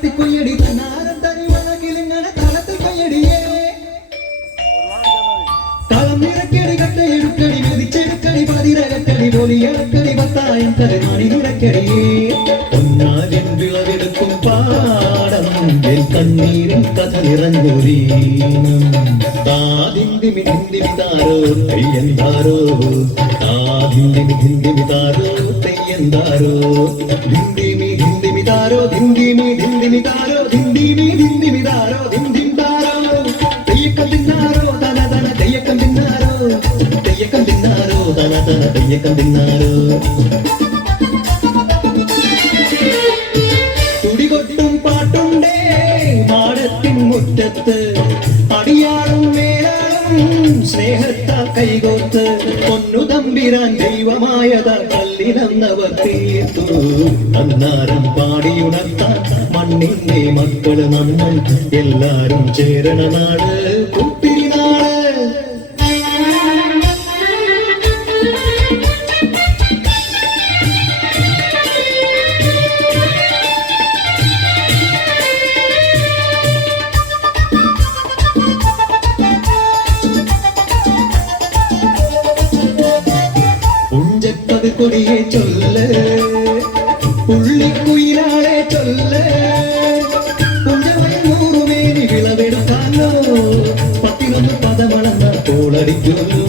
താളത്തിൽ കൊയ്യടി തന്നാരം തനി വഴകിലിങ്ങനെ താളത്തിൽ കൊയ്യടിയേ താളം നിറക്കടി കട്ടയെടുക്കടി മെതിച്ചെടുക്കടി പതിരകട്ടടി പൊലിയടക്കടി പത്തായം തലമാണി നിറക്കടിയേ പൊന്നാലിൻ വിളവെടുക്കും പാടം കണ്ണീരിൻ കഥ നിറഞ്ഞൊരീണം താതിന്തിമി ഹിന്ദിമിതാരോ തെയ്യന്താരോ താതിന്തിമി ഹിന്ദിമിതാരോ തെയ്യന്താരോ ഹിന്ദിമി ഹിന്ദിമിതാരോ ഹിന്ദിമി ഹിന്ദിമിതാരോ ഹിന്ദിമി ഹിന്ദിമിതാരോ ഹിന്ദിമിതാരോ തെയ്യക്കം തിന്നാരോ തന തന തെയ്യക്കം തിന്നാരോ തെയ്യക്കം തിന്നാരോ തന തന തെയ്യക്കം തിന്നാരോ തുടികൊട്ടും പാട്ടുണ്ടേ മാടത്തിൻ മുറ്റത്ത് അടിയാളും മേലാളും സ്നേഹത്താ കൈകോത്ത് പൊന്നു തമ്പിരാൻ ദൈവമായത കല്ലിനന്നവർ തീർത്തു അന്നാരം പാടിയുണർത്താൻ മണ്ണിന്റെ മക്കള് നമ്മൾ എല്ലാരും ചേരണ നാട് കുത്തിരിനാട് കൊടിയെ ചൊല്ല് പുള്ളിക്കുയിലാളെ ചൊല്ല് പുഞ്ചവയനൂറുമേനി വിളവെടുക്കാലോ 11 പദമളന്ന തോളടിക്കുമല്ലോ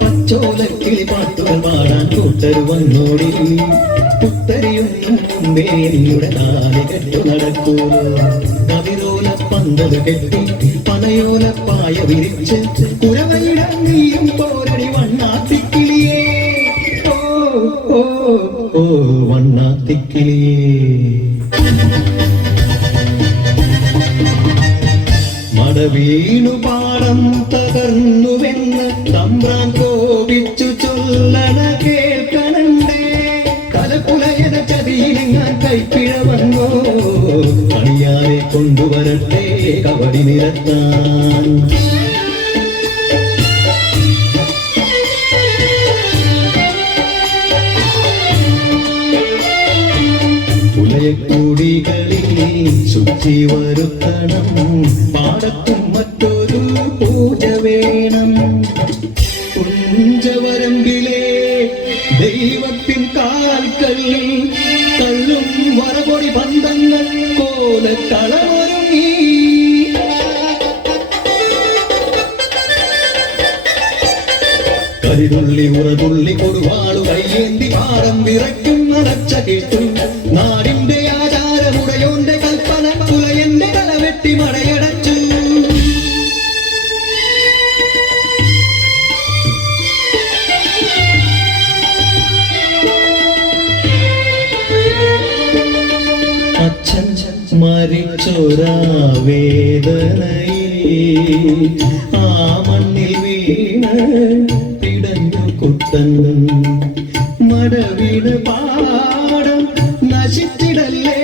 പച്ചോലക്കിളി പാട്ടുകൾ പാടാൻ കൂട്ടരു വന്നോടി പുത്തരിയൊന്നും മുമ്പേ നിങ്ങളുടെ നാല് കെട്ടു നടക്കൂ കവിരോല പന്തത് കെട്ടി പനയോല പായ വിരിച്ച് കുരവയിടാൻ നീയും പോരടി വണ്ണാത്തിക്കിളിയേ ഓ ഓ ഓ വണ്ണാത്തിക്കിളിയേ മടവീണു പാടം തകർന്നുവെന്ന് തമ്പ്രാൻ കോപിച്ചു ചൊല്ലണ കേൾക്കണണ്ടേ കലപുലയന ചതിയിലെങ്ങാൻ കൈപ്പിഴ വന്നോ അണിയാരെ കൊണ്ടുവരട്ടെ കബടി നിരത്താൻ പുലയക്കൂടികളിൽ ശുചി വരുത്തണം പാടത്തും മറ്റൊരു പൂജ വേണം കുഞ്ചവരമ്പിലെ ദൈവത്തിൻ കാൽക്കൽ കള്ളും വറപൊടി ബന്ധങ്ങൾ കോലക്കളമൊരുങ്ങി കരിതുള്ളി ഉറതുള്ളി കൊടുവാളു കയ്യേന്തി ഭാരം വിറയ്ക്കും നടച്ച കേട്ടു നാടിന്റെ ആചാരമുടയോന്റെ കൽപ്പന പുലയന്റെ തലവെട്ടി മടയടച്ചു അച്ഛൻ മരിച്ചൊരാ വേദനയിൽ ആ മണ്ണിൽ വീണ് പിടഞ്ഞു കുട്ടൻ മടവീട് പാടം നശിച്ചിടല്ലേ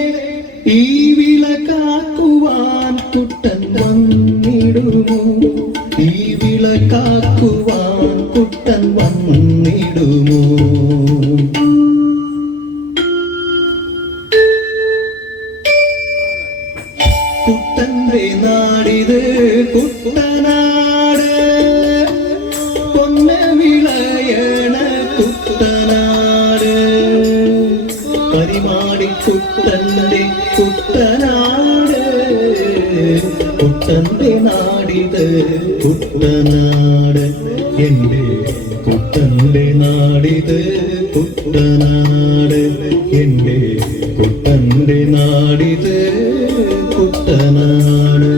ഈ വിള കാക്കുവാൻ കുട്ടൻ വന്നിടുമോ ഈ വിള കാക്കുവാൻ കുട്ടൻ വന്നിടുമോ കുട്ടന്റെ നാടിത് കുട്ടനാട് പൊന്ന വിളയണ കുട്ടനാട് പരിമാടി കുട്ടന്റെ കുട്ടനാട് കുട്ടന്റെ നാടിത് കുട്ടനാട് എന്റെ കുട്ടന്റെ നാടിത് കുട്ടനാട് എന്റെ കുട്ടന്റെ നാടിത് കുട്ടനാട്